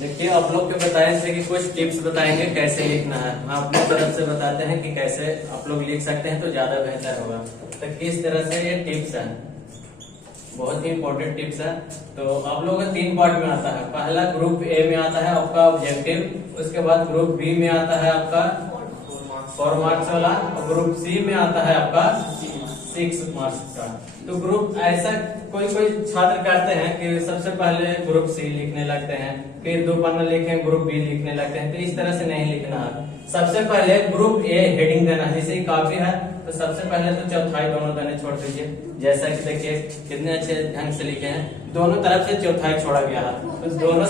देखिए आप लोग के बताए थे कि कुछ टिप्स बताएंगे कैसे लिखना है। हम अपनी तरफ से बताते हैं कि कैसे आप लोग लिख सकते हैं तो ज्यादा बेहतर होगा। तो किस तरह से ये टिप्स है, बहुत ही इंपॉर्टेंट टिप्स है। तो आप लोगों का 3 पार्ट में आता है। पहला ग्रुप ए में आता है आपका ऑब्जेक्टिव, उसके बाद ग्रुप बी में आता है आपका 4 मार्क्स वाला, और ग्रुप सी में आता है आपका 6 मार्क्स का। तो ग्रुप ऐसा कोई कोई छात्र करते हैं कि सबसे पहले ग्रुप सी लिखने लगते हैं, फिर 2 पन्ना लिखें ग्रुप बी लिखने लगते हैं। तो इस तरह से नहीं लिखना है। सबसे पहले ग्रुप ए हेडिंग देना है। जैसे काफी है तो सबसे पहले तो चौथाई दोनों दाने छोड़ दीजिए। जैसा कि देखिए कितने अच्छे ढंग से लिखे हैं, दोनों तरफ से चौथाई छोड़ा गया है। तो दोनों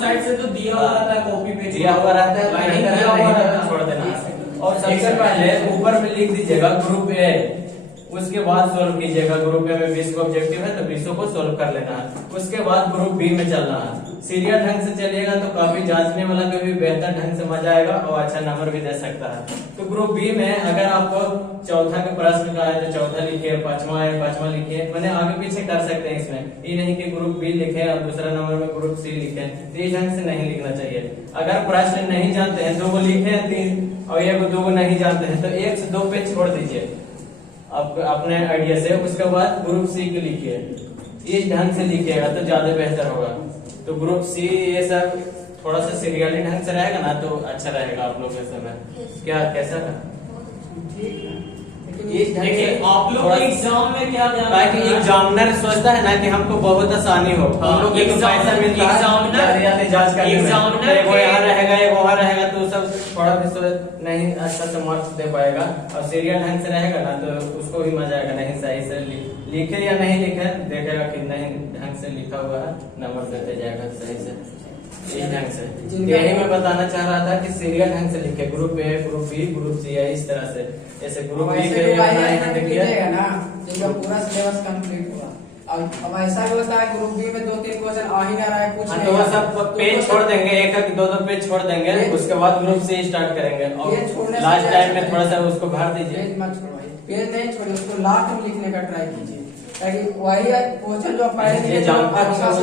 साइड से तो दिया हुआ रहता है, कॉपी पे दिया हुआ रहता है, छोड़ देना है। और सबसे पहले ऊपर में लिख दीजिएगा ग्रुप ए, उसके बाद सोल्व कीजिएगा। ग्रुप ए में 20 को ऑब्जेक्टिव है तो 20 को सोल्व कर लेना है। उसके बाद ग्रुप बी में चलना है। सीरियल ढंग से चलिएगा तो काफी जांचने वाला को भी बेहतर ढंग से मजा आएगा और अच्छा नंबर भी दे सकता है। तो ग्रुप बी में अगर आपको चौथा के प्रश्न का है तो चौथा लिखिए, 5वां है 5वां लिखिए, मैंने आगे पीछे कर सकते हैं। इसमें ये नहीं कि ग्रुप बी लिखे और दूसरा नंबर में ग्रुप सी लिखे, तो इस ढंग से नहीं लिखना चाहिए। अगर प्रश्न नहीं जानते हैं 2 को लिखे 3 और 1 2 को नहीं जानते हैं तो 1 से 2 पेज छोड़ दीजिए आप अपने आइडिया से। उसके बाद ग्रुप सी को लिखिए, इस ढंग से लिखिएगा तो ज्यादा बेहतर होगा। तो ग्रुप सी ये सब थोड़ा सा सीरियली ढंग से रहेगा ना तो अच्छा रहेगा आप लोग के समय। क्या कैसा था? देखिए आप लोग एग्जाम में क्या ताकि एग्जामिनर सोचता है ना कि हमको बहुत आसानी हो, हम लोग को पैसा मिलता है जांच करने में, वो यहाँ रहेगा ये वहाँ रहेगा तो सब थोड़ा भी नहीं अच्छा से मार्क्स दे पाएगा। और सीरियल ढंग से रहेगा ना तो उसको भी मजा आएगा। नहीं सही से लिखे या नहीं लिखे देखेगा कि नहीं ढंग से लिखा हुआ है, नंबर देते जाएगा सही से इस ढंग से। यही मैं बताना चाह रहा था कि सीरियल ढंग से लिखे, group A group B group C है इस तरह से। जैसे ग्रुप बी के देखिए ना जिनका पूरा सिलेबस कंप्लीट हुआ, अब ऐसा भी होता है ग्रुप बी में 2-3 क्वेश्चन आ ही ना रहा है कुछ तो वो सब पेज छोड़ देंगे, 1-1 2-2 पेज छोड़ देंगे। उसके बाद ग्रुप से स्टार्ट करेंगे और लास्ट टाइम में थोड़ा सा उसको भर दीजिए। पेज नहीं छोड़िए, उसको लास्ट में लिखने का ट्राई कीजिए ताकि वही क्वेश्चन जो पहले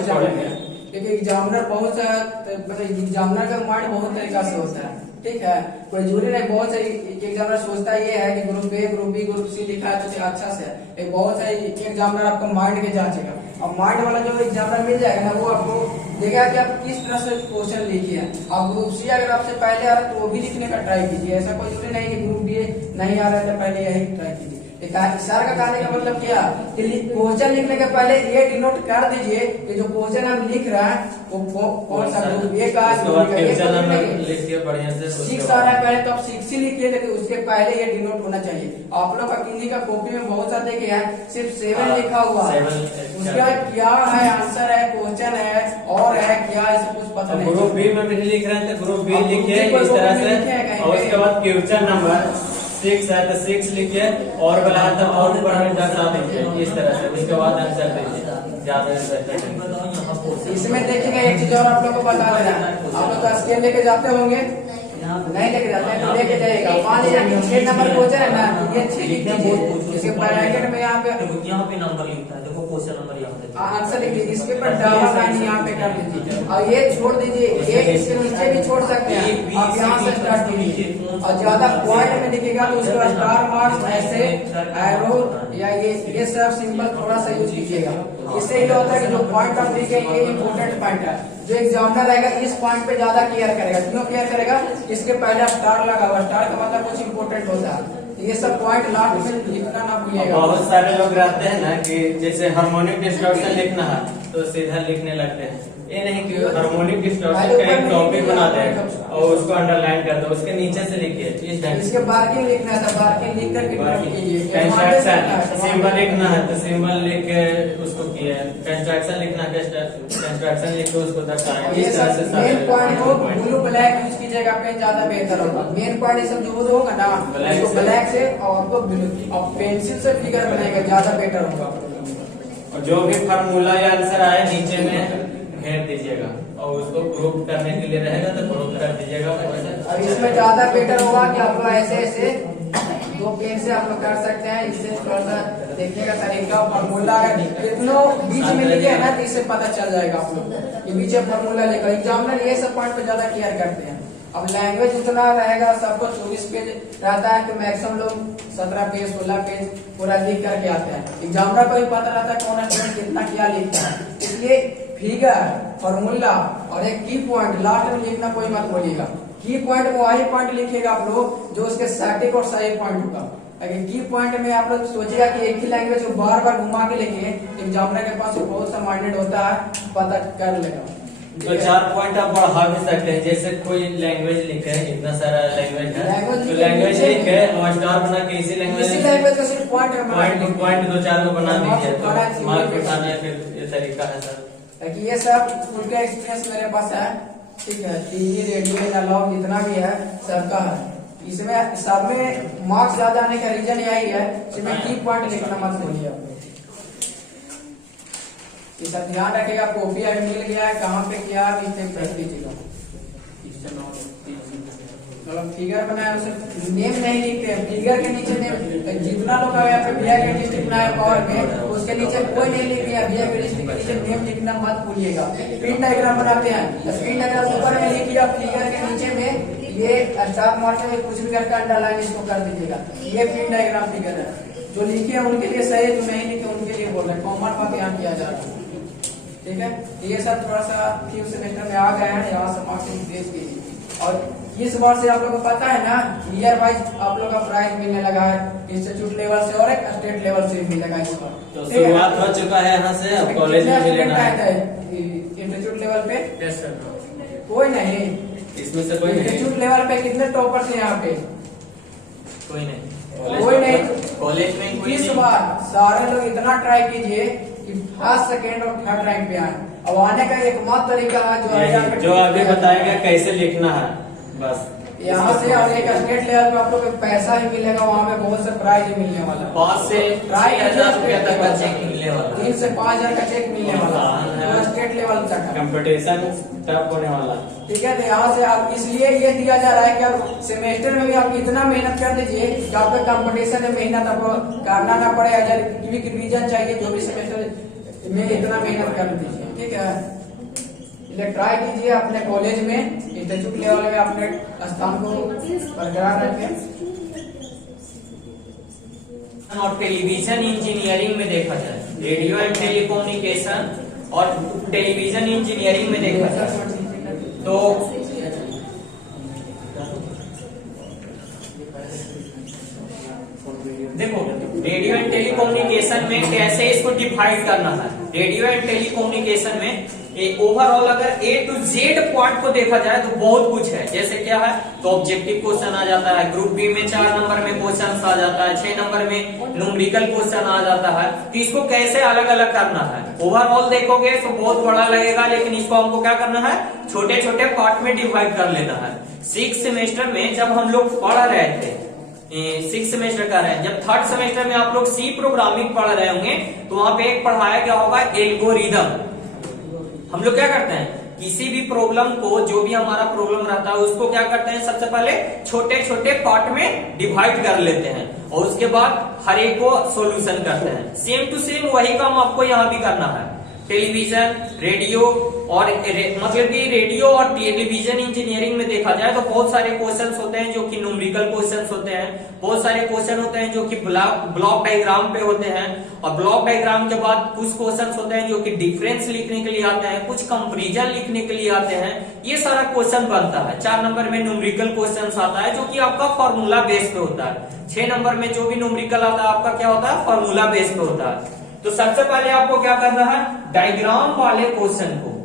छोड़ेंगे। क्योंकि एग्जामिनर बहुत सा एग्जामिनर का माइंड बहुत तरीका से होता है, ठीक है। कोई जरूरी नहीं, बहुत सारी एग्जामिनर सोचता ये है कि group A group B group C लिखा है तो अच्छा से है। बहुत सारी एग्जामिनर आपको माइंड के जांचेगा और माइंड वाला जो एग्जामिनर मिल जाएगा ना वो आपको देखेगा कि आप किस तरह से क्वेश्चन लिखिए। आप ग्रुप सी अगर आपसे पहले आ रहा है तो वो भी लिखने का ट्राई कीजिए। ऐसा कोई जरूरी नहीं कि ग्रुप बी नहीं आ रहा है तो पहले यही ट्राई कीजिए। सर का कहने का मतलब क्या कि क्वेश्चन लिखने के पहले ये डिनोट कर दीजिए कि जो क्वेश्चन हम लिख रहे हैं वो कौन सा ग्रुप ए का लिखिए बढ़िया से। 6 आ रहा है पहले तो आप 6 ही लिखिए, लेकिन उसके पहले ये डिनोट होना चाहिए। आप लोग का किन्हीं का कॉपी में बहुत सा देखे हैं सिर्फ 7 लिखा हुआ है, उसका क्या है आंसर है क्वेश्चन है और है क्या ऐसे कुछ पता नहीं। ग्रुप बी में भी लिख रहे हैं तो ग्रुप बी लिखिए इस तरह से, और उसके बाद क्वेश्चन नंबर 6 है तो 6 लिखिए और बला तो और ऊपर में दर्शा दीजिए इस तरह से। उसके बाद आंसर दीजिए ज्यादा। इसमें देखिएगा एक चीज और आप लोग को बता देना, आप लोग तो स्केल लेके जाते होंगे, नहीं लेके जाते हैं तो लेके जाइएगा। मान लीजिए 6 नंबर क्वेश्चन है ना, ये 6 लिख दीजिए। इसके ब्रैकेट में यहाँ पे नंबर लिखता है, देखो क्वेश्चन नंबर यहाँ पे आंसर लिख लीजिए, इसके ऊपर डबल लाइन यहाँ पे कर दीजिए और ये छोड़ दीजिए। एक इसके नीचे भी छोड़ सकते हैं, आप यहाँ से स्टार्ट कीजिए और ज्यादा पॉइंट में लिखेगा तो उसका स्टार मार्क्स ऐसे एरो या ये सब सिंबल थोड़ा सा यूज कीजिएगा। इससे ये होता है कि जो पॉइंट आप लिखे ये इम्पोर्टेंट पॉइंट है। जो एग्जामिनर रहेगा इस पॉइंट पे ज्यादा केयर करेगा। क्यों केयर करेगा? इसके पहले स्टार लगा हुआ, स्टार का मतलब कुछ इम्पोर्टेंट होता है। ये सब पॉइंट लास्ट में लिखना ना भूलिएगा। बहुत सारे लोग रहते हैं ना कि जैसे हार्मोनिक डिस्टॉर्शन लिखना है तो सीधा लिखने लगते हैं। ये नहीं कि हार्मोनिक डिस्टॉर्शन का एक टॉपिक बना दे और उसको अंडरलाइन कर दो, उसके नीचे से लिखिए इस ढंग से। इसके बार्किंग लिखना है तो बार्किंग लिख करके कंस्ट्रक्शन सिंबल लिखना है तो सिंबल लिख के उसको किए। कंस्ट्रक्शन लिखना है कंस्ट्रक्शन लिख के उसको दर्शाएं। इस तरह से मेन पॉइंट को ब्लू ब्लैक यूज कीजिएगा, पेन ज्यादा बेहतर होगा। मेन पॉइंट ये सब जो होगा ना उसको ब्लैक से और आपको ब्लू और पेंसिल से फिगर बनाएगा ज्यादा बेटर होगा। और जो भी फार्मूला या आंसर आए नीचे में घेर दीजिएगा और उसको प्रूफ करने के लिए रहेगा तो प्रूफ कर दीजिएगा। और इसमें ज्यादा बेटर होगा कि आप लोग ऐसे ऐसे 2 पेन से आप लोग कर सकते हैं। इससे थोड़ा सा देखने का तरीका फॉर्मूला कितनों बीच में लिखे है ना, तो इससे पता चल जाएगा आप लोग कि बीच में फॉर्मूला लेकर। एग्जामिनर ये सब पॉइंट पे ज्यादा क्लियर करते हैं। अब लैंग्वेज उतना रहेगा, सबको 24 पेज रहता है, तो मैक्सिमम लोग 17 पेज 16 पेज पूरा लिख करके आते हैं। एग्जामिनर को भी पता रहता है कौन स्टूडेंट कितना क्या लिखता है, इसलिए फिगर, फॉर्मूला और एक की पॉइंट लास्ट में लिखना कोई मत बोलिएगा। की पॉइंट में वही पॉइंट लिखिएगा आप लोग जो उसके सटीक और सही पॉइंट होगा। अगर की पॉइंट में आप लोग सोचिएगा कि एक ही लैंग्वेज को बार बार घुमा के लिखेंगे, एग्जामिनर के पास बहुत सा माइंडेड होता है, पता कर लेगा। तो 4 पॉइंट आप बढ़ा भी सकते हैं। जैसे कोई लैंग्वेज लिखे है, इतना सारा लैंग्वेज है, तो लैंग्वेज लिखे और स्टार बना के इसी लैंग्वेज का सिर्फ पॉइंट 2-4 को बना दीजिए तो मार्क उठाना है। फिर ये तरीका है सर। ताकि ये सब उनका एक्सपीरियंस मेरे पास है, ठीक है। टीवी रेडियो एनालॉग जितना भी है सबका है। इसमें सब में मार्क्स ज्यादा आने का रीजन यही है, इसमें की पॉइंट लिखना मत भूलिए आप। ये सब ध्यान रखिएगा। कॉपी अगर मिल गया है कहाँ पे क्या नीचे रख दीजिएगा। फिगर बनाया उसे नेम नहीं लिखते हैं, फिगर के नीचे नेम। जितना लोग यहाँ पे बिहार के डिस्ट्रिक्ट बनाया पावर में, उसके नीचे कोई नहीं लिख दिया। बिहार के डिस्ट्रिक्ट के नीचे नेम लिखना मत भूलिएगा। पिन डायग्राम बनाते हैं तो पिन डायग्राम ऊपर में लिखिएगा, फिगर के नीचे में ये स्टार मार्क में कुछ भी करके अंडरलाइन इसको कर दीजिएगा। ये पिन डायग्राम फिगर है। जो लिखे हैं उनके लिए सही, जो नहीं लिखे उनके लिए बोल रहे हैं। कॉमन बात यहाँ किया जा रहा है, ठीक है। ये सब थोड़ा सा 5th सेमेस्टर में आ गए हैं, यहाँ से मार्क्स भेज कीजिए। और इस बार से आप लोग को पता है ना, ईयर वाइज आप लोग का प्राइज मिलने लगा है, इंस्टीट्यूट लेवल से और एक स्टेट लेवल से मिलेगा इस बार। तो शुरुआत हो चुका है यहाँ से, अब कॉलेज में मिलेना है। इंस्टीट्यूट लेवल पे यस सर। कोई नहीं, इसमें से कोई नहीं, इंस्टीट्यूट लेवल पे कितने टॉपर्स हैं यहाँ पे? कोई नहीं, कोई नहीं। कॉलेज में कोई इस नहीं। बार सारे लोग इतना ट्राई कीजिए कि फर्स्ट, सेकेंड और थर्ड रैंक पे आए। अब आने का एकमात्र तरीका है जो अभी बताएगा कैसे लिखना है, बस यहाँ से। और एक स्टेट लेवल पे आप लोग को पैसा ही मिलेगा, वहाँ पे बहुत से प्राइज मिलने वाला है। 5 से 6,000 रुपया तक का चेक मिलने वाला है। 3 से 5,000 का चेक मिलने वाला है, स्टेट लेवल तक है। कंपटीशन टफ होने वाला है, ठीक है। तो यहाँ से आप इसलिए ये दिया जा रहा है कि आप सेमेस्टर में भी आप इतना मेहनत कर दीजिए कि आपका कंपटीशन में मेहनत आपको करना ना पड़े। अगर रिवीजन चाहिए जो भी सेमेस्टर में इतना मेहनत कर दीजिए, ठीक है। इसलिए ट्राई कीजिए अपने कॉलेज में, इंस्टीट्यूट लेवल में अपने स्थान को बरकरार रखें। और टेलीविजन इंजीनियरिंग में देखा जाए, रेडियो एंड टेलीकम्युनिकेशन और टेलीविजन इंजीनियरिंग में देखा जाए तो देखो, रेडियो एंड टेलीकम्युनिकेशन में कैसे इसको डिवाइड करना है। रेडियो एंड टेलीकम्युनिकेशन में ओवरऑल अगर A to Z पॉइंट को देखा जाए तो बहुत कुछ है। जैसे क्या है, तो ऑब्जेक्टिव क्वेश्चन आ जाता है, ग्रुप बी में 4 नंबर में क्वेश्चन आ जाता है, 6 नंबर में न्यूमेरिकल क्वेश्चन आ जाता है। तो इसको कैसे अलग अलग करना है, ओवरऑल देखोगे तो बहुत बड़ा लगेगा, लेकिन इसको हमको क्या करना है, छोटे छोटे पार्ट में डिवाइड कर लेना है। 6th सेमेस्टर में जब हम लोग पढ़ रहे थे, 6th सेमेस्टर का रहे, जब 3rd सेमेस्टर में आप लोग सी प्रोग्रामिंग पढ़ रहे होंगे तो वहां पे एक पढ़ाया क्या होगा, एल्गोरिदम। हम लोग क्या करते हैं, किसी भी प्रॉब्लम को, जो भी हमारा प्रॉब्लम रहता है उसको क्या करते हैं, सबसे पहले छोटे छोटे पार्ट में डिवाइड कर लेते हैं और उसके बाद हर एक को सॉल्यूशन करते हैं। सेम टू सेम वही काम आपको यहाँ भी करना है। टेलीविजन, रेडियो और मतलब कि रेडियो और टेलीविजन इंजीनियरिंग में देखा जाए तो बहुत सारे क्वेश्चंस होते हैं जो कि न्यूमेरिकल क्वेश्चंस होते हैं, बहुत सारे क्वेश्चन होते हैं जो कि ब्लॉक डायग्राम पे होते हैं, और ब्लॉक डायग्राम के बाद कुछ क्वेश्चंस होते हैं जो कि डिफरेंस लिखने के लिए आते हैं, कुछ कंपैरिजन लिखने के लिए आते हैं। ये सारा क्वेश्चन बनता है। 4 नंबर में न्यूमेरिकल क्वेश्चन आता है जो कि आपका फॉर्मूला बेस पे होता है। 6 नंबर में जो भी न्यूमेरिकल आता है आपका क्या होता है, फॉर्मूला बेस पे होता है। तो सबसे पहले आपको क्या करना है, डायग्राम वाले क्वेश्चन को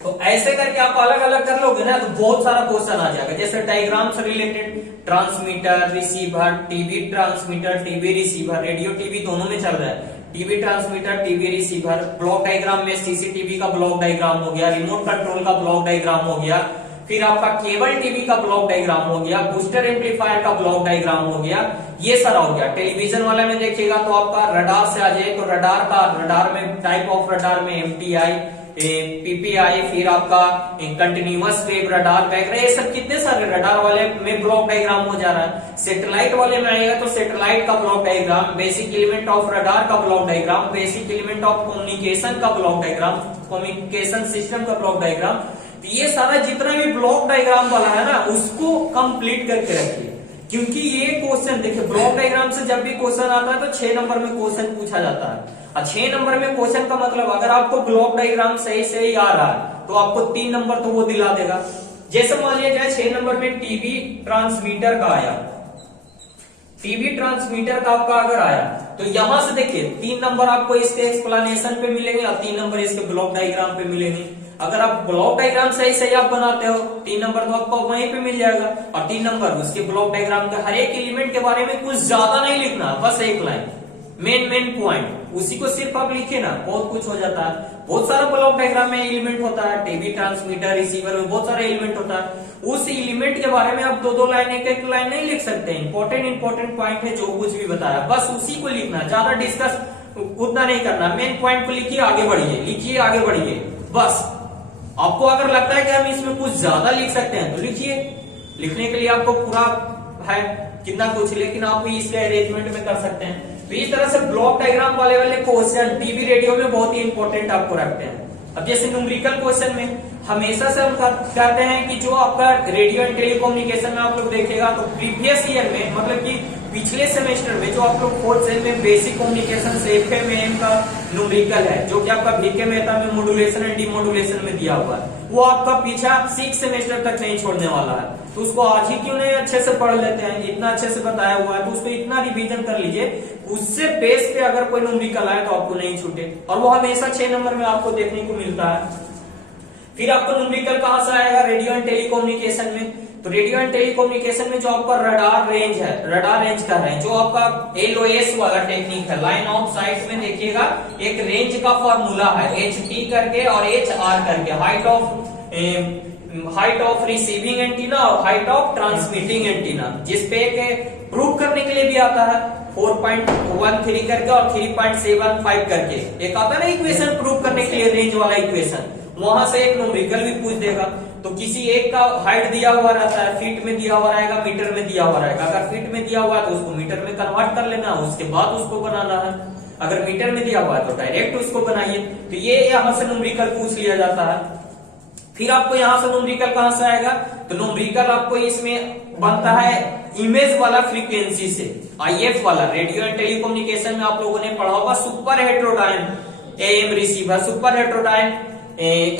तो ऐसे करके आप अलग अलग कर लोगे ना तो बहुत सारा क्वेश्चन आ जाएगा। जैसे डायग्राम से related transmitter, receiver, TV transmitter, TV receiver, radio TV दोनों में चल रहा है, TV transmitter, TV receiver. Block diagram में सीसीटीवी का ब्लॉक डायग्राम हो गया, रिमोट कंट्रोल का ब्लॉक डायग्राम हो गया, फिर आपका केबल टीवी का ब्लॉक डायग्राम हो गया, बूस्टर एम्पलीफायर का ब्लॉक डायग्राम हो गया, ये सारा हो गया। टेलीविजन वाले में देखिएगा तो आपका रडार से आ जाए तो रडार में टाइप ऑफ रडार में MTI, पीपीआई, फिर आपका कंटिन्यूअस वेव रडार वगैरह, ये सब कितने सारे रडार वाले में ब्लॉक डायग्राम हो जा रहा है। सैटेलाइट वाले में आएगा तो सैटेलाइट का block diagram, basic element of radar का block diagram, basic element of communication का ब्लॉक डायग्राम, कम्युनिकेशन सिस्टम का ब्लॉक डायग्राम। तो ये सारा जितना भी ब्लॉक डायग्राम वाला है ना, उसको कंप्लीट करके रखिए, क्योंकि ये क्वेश्चन देखिए ब्लॉक डायग्राम से जब भी क्वेश्चन आता है तो 6 नंबर में क्वेश्चन पूछा जाता है। और 6 नंबर में क्वेश्चन का मतलब अगर आपको ब्लॉक डायग्राम सही सही आ रहा है तो आपको 3 नंबर तो वो दिला देगा। जैसे मान लिया जाए 6 नंबर में टीवी ट्रांसमीटर का आया, टीवी ट्रांसमीटर का आपका अगर आया तो यहां से देखिए 3 नंबर आपको इसके एक्सप्लेनेशन पे मिलेंगे और 3 नंबर इसके ब्लॉक डायग्राम पे मिलेंगे। अगर आप ब्लॉक डायग्राम सही सही आप बनाते हो 3 नंबर तो आपको वहीं पे मिल जाएगा, और 3 नंबर उसके ब्लॉक डायग्राम के हर एक एलिमेंट के बारे में कुछ ज्यादा नहीं लिखना, बस एक लाइन मेन पॉइंट, उसी को सिर्फ आप लिखिए ना, बहुत कुछ हो जाता है। बहुत सारा ब्लॉक डायग्राम में एलिमेंट होता है, टीवी ट्रांसमीटर रिसीवर में बहुत सारे एलिमेंट होता है, उस एलिमेंट के बारे में आप 2-2 लाइन एक लाइन नहीं लिख सकते। इंपॉर्टेंट पॉइंट है जो कुछ भी बताया बस उसी को लिखना, ज्यादा डिस्कस उतना नहीं करना, मेन पॉइंट को लिखिए आगे बढ़िए, लिखिए आगे बढ़िए बस। आपको अगर लगता है कि हम इसमें कुछ ज्यादा लिख सकते हैं तो लिखिए, लिखने के लिए आपको पूरा है कितना कुछ, लेकिन आप इसके अरेंजमेंट में कर सकते हैं। तो इस तरह से ब्लॉक डायग्राम वाले क्वेश्चन टीवी रेडियो में बहुत ही इंपॉर्टेंट आपको रखते हैं। अब जैसे न्यूमेरिकल क्वेश्चन में हमेशा से हम कहते हैं कि जो आपका रेडियो एंड टेलीकम्युनिकेशन में आप लोग देखेगा तो प्रीवियस ईयर में मतलब कि पिछले सेमेस्टर में जो आप लोग 4th सेम में बेसिक कम्युनिकेशन से FM का न्यूमेरिकल है, जो कि आपका बीके मेहता में मॉड्यूलेशन एंड डिमॉड्यूलेशन में दिया हुआ है, वो आपका पीछा 6 सेमेस्टर तक नहीं छोड़ने वाला है। तो उसको आज ही क्यों नहीं अच्छे से पढ़ लेते हैं, इतना अच्छे से बताया हुआ है तो उसको इतना रिवीजन कर लीजिए, उससे बेस पे अगर कोई न्यूमेरिकल आए तो आपको नहीं छूटे, और वो हमेशा 6 नंबर में आपको देखने को मिलता है। फिर आपको न्यूमेरिकल कहां से आएगा रेडियो एंड टेलीकम्युनिकेशन में, तो रेडियो एंड टेलीकम्युनिकेशन में जो आपका रडार रेंज है, रडार रेंज का है, जो आपका LOS वाला टेक्निक है, लाइन ऑफ साइट में देखिएगा एक रेंज का फॉर्मूला है HT करके और HR करके, हाइट ऑफ रिसीविंग एंटीना और हाइट ऑफ ट्रांसमिटिंग एंटीना, जिसपे एक प्रूव करने के लिए भी आता है 4.13 करके और 3.75 करके एक आता है ना इक्वेशन प्रूव करने के लिए रेंज वाला इक्वेशन, वहां से एक न्यूमेरिकल भी पूछ देगा। तो किसी एक का हाइट दिया हुआ रहता है, फीट में दिया हुआ रहेगा, मीटर में दिया हुआ रहेगा, अगर फीट में दिया हुआ है तो उसको मीटर में कन्वर्ट कर लेना, उसके बाद उसको बनाना है, अगर मीटर में दिया हुआ है तो डायरेक्ट उसको बनाइए। तो ये यहाँ से न्यूमेरिकल पूछ लिया जाता है। फिर आपको यहाँ से न्यूमेरिकल कहां से आएगा, तो न्यूमेरिकल आपको इसमें बनता है इमेज वाला फ्रीक्वेंसी से, IF वाला, रेडियो एंड टेलीकम्युनिकेशन में आप लोगों ने पढ़ा होगा super heterodyne AM receiver, super heterodyne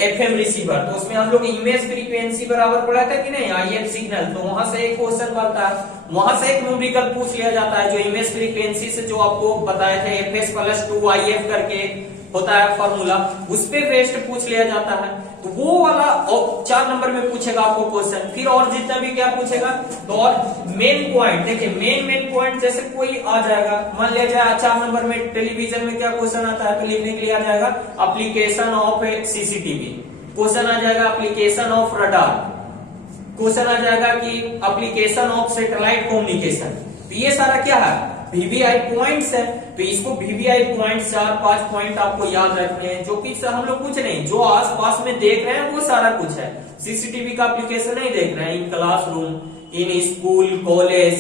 FM receiver, तो उसमें हम लोग इमेज फ्रीक्वेंसी बराबर पढ़ा था कि नहीं, IF सिग्नल, तो वहां से एक क्वेश्चन बनता है, वहां से एक न्यूमेरिकल पूछ लिया जाता है, जो इमेज फ्रीक्वेंसी से जो आपको बताए थे FS+2IF करके होता है फॉर्मूला, उस पे बेस्ड पूछ लिया जाता है। तो वो वाला 4 नंबर में पूछेगा आपको क्वेश्चन। फिर और जितना भी क्या पूछेगा, तो और मेन पॉइंट देखिए, मेन पॉइंट जैसे कोई आ जाएगा, मान लिया जाए 4 नंबर में टेलीविजन में क्या क्वेश्चन आता है, तो लिखने के लिए आ जाएगा एप्लीकेशन ऑफ CCTV, क्वेश्चन आ जाएगा एप्लीकेशन ऑफ रडार, क्वेश्चन आ जाएगा कि एप्लीकेशन ऑफ सैटेलाइट कम्युनिकेशन। तो ये सारा क्या है, VVI पॉइंट्स है। तो इसको VVI पॉइंट 4-5 पॉइंट आपको याद रखने हैं, जो कि हम लोग कुछ नहीं, जो आसपास में देख रहे हैं वो सारा कुछ है। CCTV का एप्लीकेशन नहीं देख रहे हैं, in classroom, in school college,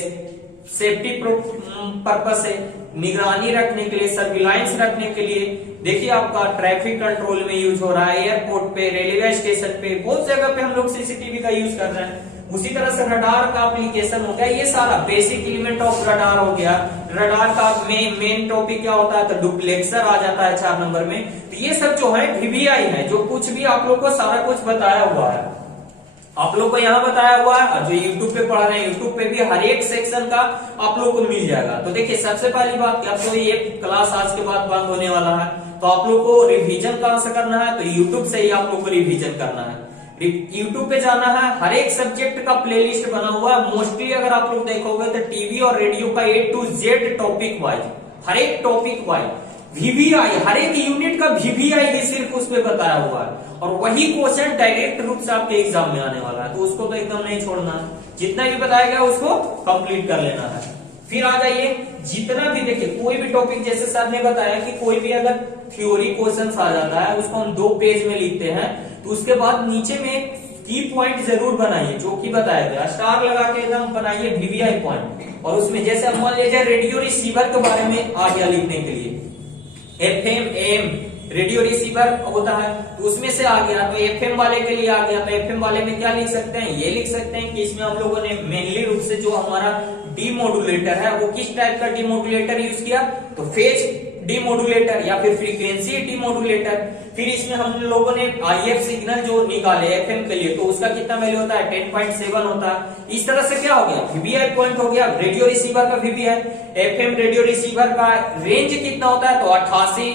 safety purpose से, निगरानी रखने के लिए, सर्विलांस रखने के लिए, देखिए आपका ट्रैफिक कंट्रोल में यूज हो रहा है, एयरपोर्ट पे, रेलवे स्टेशन पे, बहुत जगह पे हम लोग CCTV का यूज कर रहे हैं। उसी तरह से रडार का एप्लीकेशन हो गया, ये सारा बेसिक एलिमेंट ऑफ रडार हो गया। रडार का मेन टॉपिक क्या होता है, तो डुप्लेक्सर आ जाता है 4 नंबर में। तो ये सब जो है VVI है, जो कुछ भी आप लोग को सारा कुछ बताया हुआ है, आप लोग को यहाँ बताया हुआ है, और जो YouTube पे पढ़ रहे हैं YouTube पे भी हर एक सेक्शन का आप लोग को मिल जाएगा। तो देखिए सबसे पहली बात कि आपको ये क्लास आज के बाद बंद होने वाला है, तो आप लोग को रिवीजन कहां से करना है, तो YouTube से ही आप लोग को रिवीजन करना है। YouTube पे जाना है, हर एक सब्जेक्ट का प्लेलिस्ट बना हुआ है। मोस्टली अगर आप लोग देखोगे तो टीवी और रेडियो का A to Z topic wise, हर एक टॉपिक वाइज VVI, हर एक यूनिट का VVI भी सिर्फ उस पे बताया हुआ है, और वही क्वेश्चन डायरेक्ट रूप से आपके एग्जाम में आने वाला है। तो उसको तो एकदम नहीं छोड़ना है, जितना भी बताया गया उसको कंप्लीट कर लेना है। फिर आ जाइए, जितना भी देखिए कोई भी टॉपिक, जैसे सर ने बताया कि कोई भी अगर थ्योरी क्वेश्चन आ जाता है उसको हम 2 पेज में लिखते हैं, तो उसके बाद नीचे में एक की पॉइंट जरूर बनाइए, जो कि बताया गया स्टार लगा के एकदम बनाइए वीवीआई पॉइंट। और उसमें जैसे हम मान लीजिए रेडियो रिसीवर के बारे में आ गया लिखने के लिए, FM AM रेडियो रिसीवर होता है, तो उसमें से आ गया, तो FM वाले के लिए आ गया, तो FM वाले में क्या लिख सकते हैं, ये लिख सकते हैं कि इसमें हम लोगों ने मेनली रूप से जो हमारा डीमोडुलेटर है वो किस टाइप का डीमोडुलेटर यूज किया, तो फेज डीमोडुलेटर या फिर फ्रीक्वेंसी डीमोडुलेटर। फिर इसमें हम लोगों ने IF सिग्नल जो निकाले FM के लिए, तो उसका कितना वैल्यू होता है, 10.7 होता है। इस तरह से क्या हो गया, VBI पॉइंट हो गया रेडियो रिसीवर का VBI। FM रेडियो रिसीवर का रेंज कितना होता है, तो 88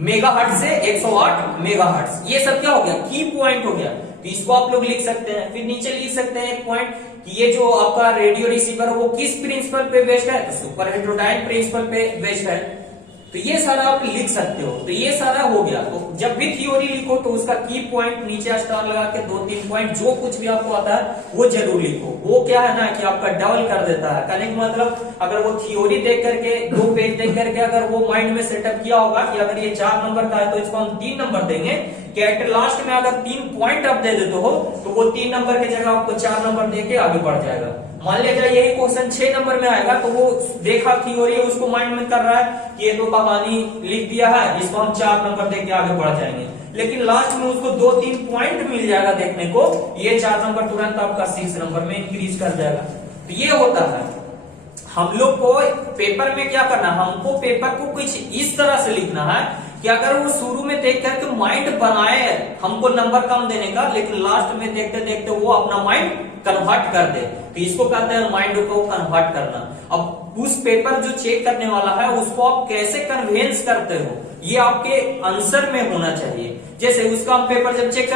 मेगाहर्ट्ज से 108 मेगाहर्ट्ज। ये सब क्या हो गया, की पॉइंट हो गया, तो इसको आप लोग लिख सकते हैं। फिर नीचे लिख सकते हैं एक पॉइंट कि ये जो आपका रेडियो रिसीवर वो किस प्रिंसिपल पे बेस्ड है, तो सुपर हेटेरोडाइन प्रिंसिपल पे बेस्ड है। तो ये सारा आप लिख सकते हो, तो ये सारा हो गया। तो जब भी थ्योरी लिखो तो उसका की पॉइंट नीचे स्टार लगा के 2-3 पॉइंट जो कुछ भी आपको आता है वो जरूर लिखो। वो क्या है ना कि आपका डबल कर देता है। कहने का मतलब अगर वो थ्योरी देख करके 2 पेज देख करके अगर वो माइंड में सेटअप किया होगा कि अगर ये 4 नंबर का है तो इसको हम 3 नंबर देंगे, कि एट लास्ट में अगर 3 पॉइंट आप दे देते हो तो वो 3 नंबर की जगह आपको 4 नंबर देके आगे बढ़ जाएगा। मान लीजिए यही क्वेश्चन 6 नंबर में आएगा, तो वो देखा थ्योरी उसको माइंड में कर रहा है कि ये तो कहानी लिख दिया है, इसको हम 4 नंबर देके आगे बढ़ जाएंगे, लेकिन लास्ट में उसको 2-3 पॉइंट मिल जाएगा देखने को, ये 4 नंबर तुरंत आपका 6 नंबर में इंक्रीज कर जाएगा। तो ये होता है। हम लोग को पेपर में क्या करना है, हमको पेपर को कुछ इस तरह से लिखना है कि अगर वो शुरू में देख करके माइंड बनाए हमको नंबर कम देने का, लेकिन लास्ट में देखते देखते वो अपना माइंड कन्वर्ट कर दे, तो इसको कहते हैं माइंड को कन्वर्ट करना। अब उस पेपर जो चेक करने वाला है उसको आप कैसे कन्वेंस करते हो, ये आपके आंसर में होना चाहिए। जैसे उसका हम पेपर जब चेक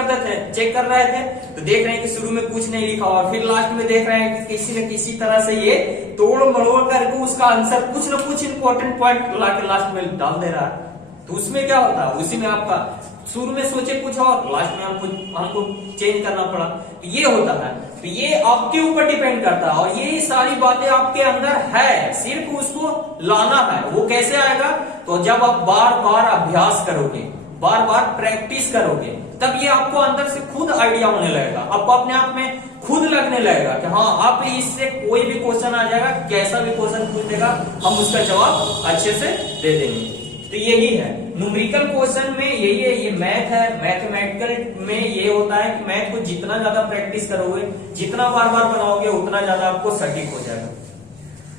कर रहे थे तो देख रहे हैं कि शुरू में कुछ नहीं लिखा हुआ, फिर लास्ट में देख रहे हैं कि किसी न किसी तरह से ये तोड़ मड़ोड़ करके उसका आंसर कुछ न कुछ इंपॉर्टेंट पॉइंट लाके लास्ट में डाल दे रहा है। तो उसमें क्या होता है, उसी में आपका शुरू में सोचे कुछ और, लास्ट में हमको चेंज करना पड़ा, तो ये होता है। तो ये आपके ऊपर डिपेंड करता है, और ये सारी बातें आपके अंदर है, सिर्फ उसको लाना है। वो कैसे आएगा, तो जब आप बार बार अभ्यास करोगे, बार बार प्रैक्टिस करोगे, तब ये आपको अंदर से खुद आइडिया होने लगेगा, आपको अपने आप में खुद लगने लगेगा कि हाँ आप इससे कोई भी क्वेश्चन आ जाएगा, कैसा भी क्वेश्चन पूछ देगा हम उसका जवाब अच्छे से दे देंगे। तो यही है न्यूमेरिकल क्वेश्चन में, यही है, ये मैथ है। मैथमेटिकल में ये होता है कि मैथ को जितना ज्यादा प्रैक्टिस करोगे, जितना बार बार बनाओगे, उतना ज्यादा आपको सटीक हो जाएगा।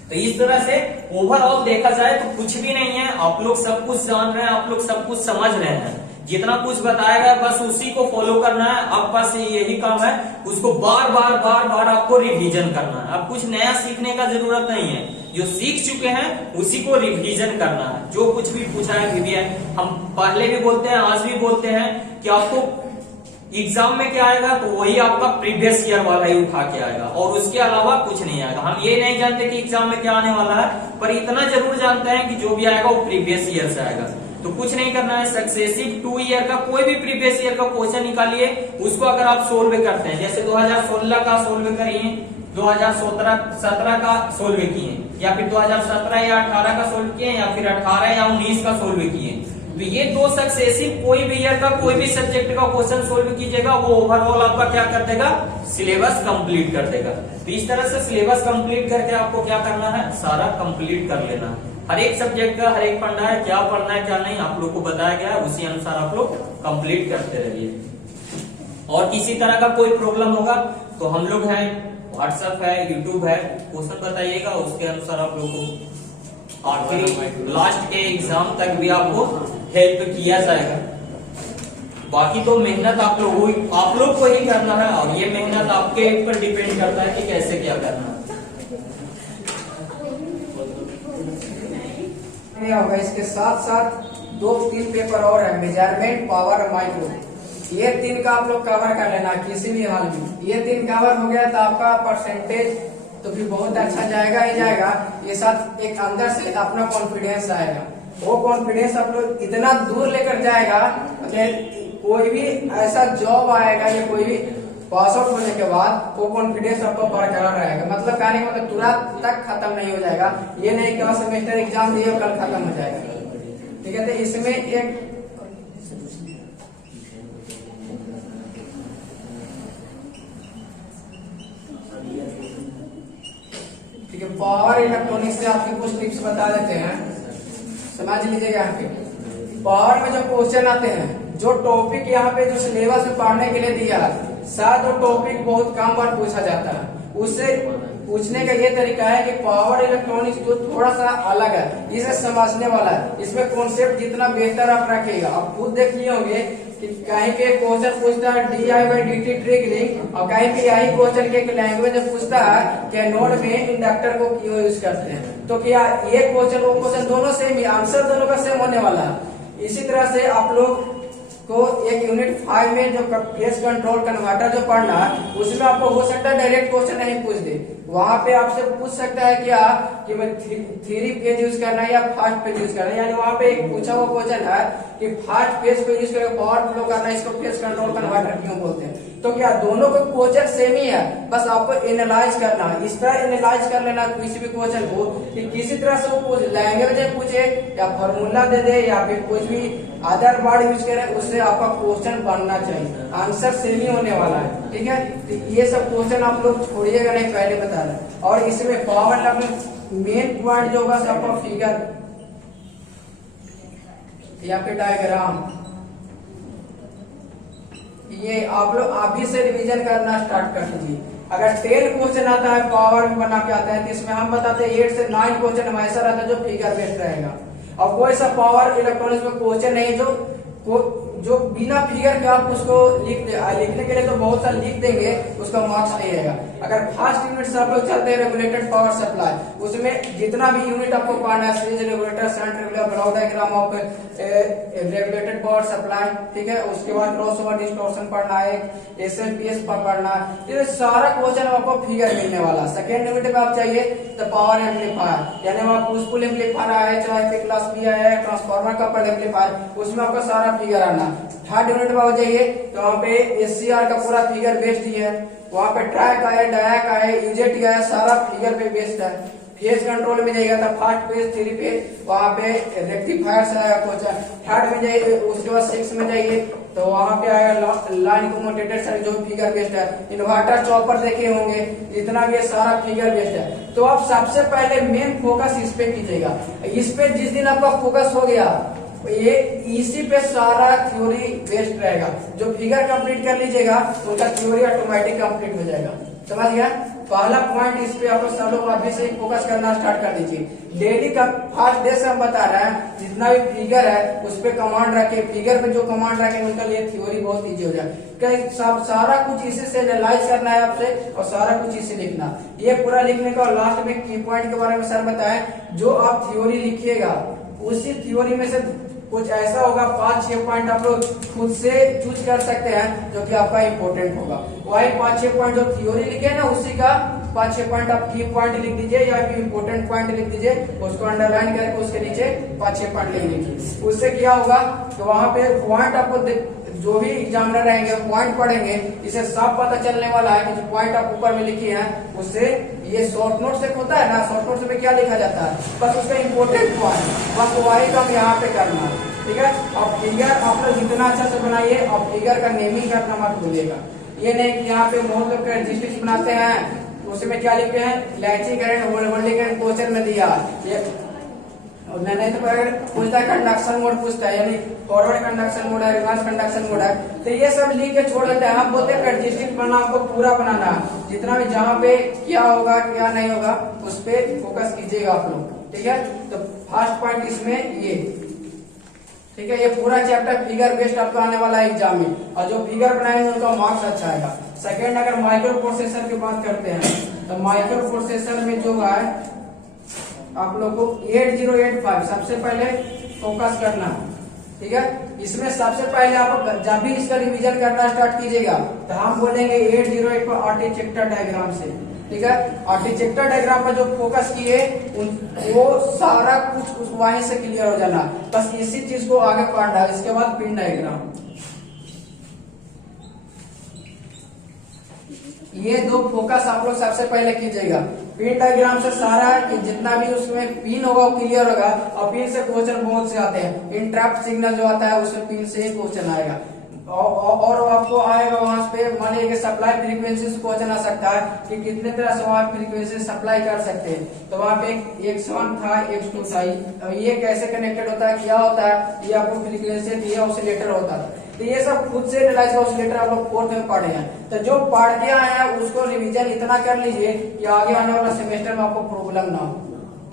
तो इस तरह से ओवरऑल देखा जाए तो कुछ भी नहीं है, आप लोग सब कुछ जान रहे हैं, आप लोग सब कुछ समझ रहे हैं, जितना कुछ बताया गया बस उसी को फॉलो करना है। आप पास यही काम है, उसको बार बार आपको रिवीजन करना है। अब कुछ नया सीखने का जरूरत नहीं है, जो सीख चुके हैं उसी को रिवीजन करना है। जो कुछ भी पूछा है VBI, हम पहले भी बोलते हैं, आज भी बोलते हैं कि आपको एग्जाम में क्या आएगा, तो वही आपका प्रीवियस ईयर वाला ही उठा के आएगा, और उसके अलावा कुछ नहीं आएगा। हम ये नहीं जानते कि एग्जाम में क्या आने वाला है, पर इतना जरूर जानते हैं कि जो भी आएगा वो प्रीवियस ईयर से आएगा। तो कुछ नहीं करना है, सक्सेसिव 2 ईयर का कोई भी प्रीवियस ईयर का क्वेश्चन निकालिए, उसको अगर आप सोल्व करते हैं, जैसे 2016 का सोल्व करिए, 2017 का सोल्व किए, या फिर 2017 या 18 का सोल्व किए, या फिर 18 या 19 का सोल्व किए, तो ये 2 सक्सेसिव कोई भी ईयर का कोई भी सब्जेक्ट का क्वेश्चन सोल्व कीजिएगा, वो ओवरऑल आपका क्या कर देगा, सिलेबस कंप्लीट कर देगा। तो इस तरह से सिलेबस कंप्लीट करके आपको क्या करना है, सारा कंप्लीट कर लेना है। हर एक सब्जेक्ट का हर एक फंडा है, क्या पढ़ना है क्या नहीं आप लोग को बताया गया है, उसी अनुसार आप लोग कंप्लीट करते रहिए। और किसी तरह का कोई प्रॉब्लम होगा तो हम लोग हैं, व्हाट्सएप है, यूट्यूब है, क्वेश्चन बताइएगा, उसके अनुसार आप लोग को आखिरी लास्ट के एग्जाम तक भी आपको हेल्प किया जाएगा। बाकी तो मेहनत आप लोग को ही करना है, और ये मेहनत आपके ऊपर डिपेंड करता है कि कैसे क्या करना है। होगा इसके साथ साथ 2-3 पेपर और है, मेजरमेंट, पावर और माइक्रो, ये 3 का आप लोग कवर कर लेना किसी भी हाल में। ये 3 कवर हो गया तो आपका परसेंटेज तो भी बहुत अच्छा जाएगा ही जाएगा। ये साथ एक अंदर से अपना कॉन्फिडेंस आएगा, वो कॉन्फिडेंस आप लोग इतना दूर लेकर जाएगा, कोई भी ऐसा जॉब आएगा या कोई भी पास आउट होने के बाद वो कॉन्फिडेंस आपको बरकरार रहेगा। मतलब कहने का मतलब तुरंत तक खत्म नहीं हो जाएगा, ये नहीं कि सेमेस्टर एग्जाम दिए कल खत्म हो जाएगा। ठीक है, तो इसमें एक ठीक है, पावर इलेक्ट्रॉनिक्स से आपकी कुछ टिप्स बता देते हैं, समझ लीजिएगा। यहाँ पे पावर में जो क्वेश्चन आते हैं, जो टॉपिक यहाँ पे जो सिलेबस में पढ़ने के लिए दिया शायद वो टॉपिक बहुत कम बार पूछा जाता है, उससे पूछने का ये तरीका है कि पावर इलेक्ट्रॉनिक्स जो थोड़ा सा अलग है, इसे समझने वाला है, इसमें कॉन्सेप्ट जितना बेहतर आप रखेगा। आप खुद देख लिए होंगे कि कहीं पे क्वेश्चन पूछता है DI/dt ट्रिगरिंग, और कहीं पे यही क्वेश्चन के लैंग्वेज में पूछता है कि नोड में इंडक्टर को क्यों यूज करते हैं। तो क्या ये क्वेश्चन वो क्वेश्चन दोनों सेम ही, आंसर दोनों का सेम होने वाला है। इसी तरह से आप लोग को एक यूनिट 5 में जो फेज कंट्रोल कन्वर्टर जो पढ़ना है, उसमें आपको हो सकता है डायरेक्ट क्वेश्चन नहीं पूछ दे, वहां पे आपसे पूछ सकता है क्या कि मैं 3 पेज यूज करना है या फास्ट पेज यूज करना है। यानी वहां पे एक पूछा हुआ क्वेश्चन है कि फास्ट पेज को यूज करके पावर फ्लो करना है, इसको फेज कंट्रोल कन्वर्टर क्यों बोलते हैं। तो क्या दोनों का क्वेश्चन सेम ही है, बस आपको एनालाइज करना है। इस तरह एनालाइज कर लेना किसी भी क्वेश्चन को कि किसी तरह से वो लैंग्वेज में पूछे या फॉर्मूला दे दे या फिर कुछ भी अदर वर्ड यूज करे, उससे आपका क्वेश्चन बनना चाहिए, आंसर सेम ही होने वाला है। ठीक है, तो ये सब क्वेश्चन आप लोग छोड़िएगा नहीं, पहले बता रहे। और इसमें पावर मेन पॉइंट जो होगा आपका फिगर या फिर डायग्राम, ये आप लोग अभी से रिवीजन करना स्टार्ट कर दीजिए। अगर 10 क्वेश्चन आता है पावर में बना के आता है, तो इसमें हम बताते हैं 8 से 9 क्वेश्चन हमें ऐसा रहता है जो फिगर बेस्ड रहेगा। और कोई सा पावर इलेक्ट्रॉनिक्स में क्वेश्चन नहीं जो बिना फिगर के आप उसको लिखने के लिए तो बहुत सारा लिख देंगे, उसका मार्क्स नहीं आएगा। अगर फर्स्ट यूनिट से आप लोग चलते हैं रेगुलेटेड पावर सप्लाई, उसमें जितना भी यूनिट आपको पढ़ना है, series regulator, shunt regulator, block diagram of regulated power supply, ठीक है, उसके बाद क्रॉस ओवर डिस्टॉर्शन पढ़ना है, SMPS पढ़ना है, ये सारा क्वेश्चन आपको फिगर मिलने वाला। सेकेंड यूनिट में आप चाहिए तो पावर एम्पलीफायर, यानी वहाँ पुश पुल एम्पलीफायर है, चाहे फिर क्लास B है, ट्रांसफार्मर कपल्ड एम्पलीफायर, उसमें आपका सारा फिगर आना। थर्ड यूनिट में हो जाइए तो वहाँ पे SCR का पूरा फिगर बेस्ड ही है, वहाँ पे ट्रैक है, डायक है, UJT है, सारा फिगर पे बेस्ड है। फेज कंट्रोल में जाएगा तो फर्स्ट पेज 3 पेज, वहाँ पे रेक्टिफायर से आएगा क्वेश्चन। थर्ड में जाइए, उसके बाद 6 में जाइए तो वहाँ पे आएगा लाइन कम्यूटेटर सर जो फिगर बेस्ड है। इन्वर्टर चॉपर देखे होंगे, जितना भी सारा फिगर बेस्ड है। तो आप सबसे पहले मेन फोकस इस पे कीजिएगा। इस पे जिस दिन आपका फोकस हो गया, ये इसी पे सारा थ्योरी बेस्ड रहेगा। जो फिगर कंप्लीट कर लीजिएगा उनका थ्योरी ऑटोमेटिक कंप्लीट हो जाएगा। समझ गया? पहला पॉइंट इस पे आप लोग सब लोग अभी से फोकस करना स्टार्ट कर दीजिए। डेली का फर्स्ट डे से हम बता रहे हैं, जितना भी फिगर है उस पे कमांड रखे, फिगर पे जो कमांड रखे उनका लिए थ्योरी बहुत इजी हो जाए। सब सारा कुछ इसी से एनालाइज करना है आपसे और सारा कुछ इसी लिखना। ये पूरा लिखने का और लास्ट में की पॉइंट के बारे में सर बताएं, जो आप थ्योरी लिखिएगा उसी थ्योरी में से कुछ ऐसा होगा 5-6 पॉइंट आप लोग खुद से चूज कर सकते हैं जो कि आपका इंपॉर्टेंट होगा। वही 5-6 पॉइंट जो थ्योरी लिखे ना, उसी का 5-6 पॉइंट आप की पॉइंट लिख दीजिए या फिर इंपॉर्टेंट पॉइंट लिख दीजिए, उसको अंडरलाइन करके उसके नीचे 5-6 पॉइंट लिख लीजिए। उससे क्या होगा तो वहां पे पॉइंट आपको जो भी एग्जामिनर रहेंगे पॉइंट पढ़ेंगे, इसे सब पता चलने वाला है कि जो पॉइंट आप ऊपर में लिखी है उससे ये शॉर्ट नोट से होता है ना, शॉर्ट नोट में क्या लिखा जाता है, बस उसका इंपॉर्टेंट पॉइंट, बस वही काम यहाँ पे करना है। ठीक है, अब फिगर आप लोग जितना अच्छा से बनाइए, अब फिगर का नेमिंग करना मत भूलिएगा। ये नहीं कि यहाँ पे बहुत लोग रजिस्ट्रिक्स बनाते हैं, उसमें क्या लिखते हैं, इलायची करंट होल्डिंग करंट क्वेश्चन में दिया ये, नहीं तो पूछता है कंडक्शन मोड पूछता है, यानी फॉरवर्ड कंडक्शन मोड है, रिवर्स कंडक्शन मोड है, तो ये सब लिख के छोड़ देते हैं। हम बोलते हैं रजिस्ट्रिक्स बनना आपको पूरा बनाना, जितना भी जहाँ पे क्या होगा क्या नहीं होगा उस पे फोकस कीजिएगा आप लोग। ठीक है, तो फर्स्ट पॉइंट इसमें ये, ठीक है, ये पूरा चैप्टर फिगर बेस्ड आपका आने वाला है एग्जाम में, और जो फिगर बनाएंगे उनका मार्क्स अच्छा आएगा। सेकेंड, अगर माइक्रो प्रोसेसर की बात करते हैं तो माइक्रो प्रोसेसर में जो है आप लोग को 8085 सबसे पहले फोकस करना। ठीक है, इसमें सबसे पहले आप जब भी इसका रिवीजन करना स्टार्ट कीजिएगा तो हम बोलेंगे 808 आर्किटेक्चर डायग्राम से। ठीक है, आर्किटेक्चर डायग्राम पर जो फोकस किए वो सारा कुछ वहीं से क्लियर हो जाना, बस इसी चीज को आगे पढ़ना है। इसके बाद पिन डायग्राम, ये दो फोकस आप लोग सबसे पहले कीजिएगा। पिन डायग्राम से सारा कि जितना भी उसमें पिन होगा वो क्लियर होगा, और पिन से क्वेश्चन बहुत से आते हैं। इंटरप्ट सिग्नल जो आता है उसमें पिन से क्वेश्चन आएगा, और आपको आएगा वहां पे मानिए कि सप्लाई फ्रीक्वेंसी से क्वेश्चन आ सकता है कि कितने तरह से वहां फ्रीक्वेंसी सप्लाई कर सकते हैं। तो वहां पे X1 था, X2 था, ये कैसे कनेक्टेड होता है, क्या होता है, ये आपको फ्रीक्वेंसी दिए ऑसिलेटर होता है। तो ये सब खुद से एनालाइज ऑसिलेटर आप लोग 4th में पढ़े हैं। तो जो पढ़ के आए हैं उसको रिवीजन इतना कर लीजिए कि आगे आने वाला सेमेस्टर में आपको प्रॉब्लम ना हो,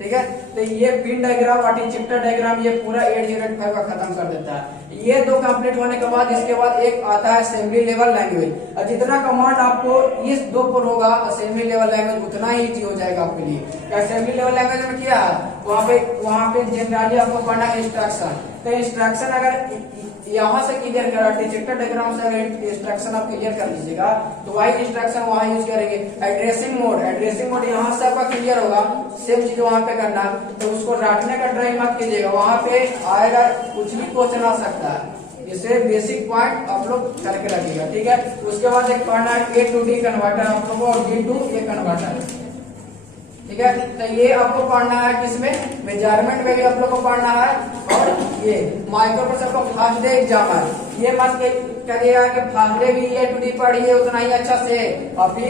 ठीक है। तो ये पिन डायग्राम और चिप्टर डायग्राम ये पूरा 8085 का खत्म कर देता है। ये दो कंप्लीट होने के बाद इसके बाद एक आता है असेंबली लेवल लैंग्वेज, और जितना कमांड आपको इस दो पर होगा असेंबली लेवल लैंग्वेज उतना ही इजी हो जाएगा आपके लिए। असेंबली लेवल लैंग्वेज में क्या है, वहाँ पे जनरली आपको पढ़ना है इंस्ट्रक्शन। तो इंस्ट्रक्शन अगर यहाँ से क्लियर करा, डिजिटल डायग्राम से अगर इंस्ट्रक्शन आप क्लियर कर लीजिएगा तो वही इंस्ट्रक्शन वहाँ यूज करेंगे। एड्रेसिंग मोड यहाँ से आपका क्लियर होगा, सेम चीज वहाँ पे करना। तो उसको रटने का ट्राई मत कीजिएगा, वहाँ पे आएगा कुछ भी क्वेश्चन आ सकता है। इसे बेसिक पॉइंट आप लोग करके रखिएगा, ठीक है। उसके बाद एक पढ़ना है A to D कन्वर्टर आप लोगों को, और D to A कन्वर्टर, ठीक है। तो ये आपको पढ़ना है किसमें, मेजरमेंट में भी आप लोग को पढ़ना है। और ये माइक्रो प्रोसेसर को फर्स्ट डे एग्जाम है, ये मत करिएगा कि फर्स्ट डे भी A to D पढ़िए उतना ही अच्छा से, और फिर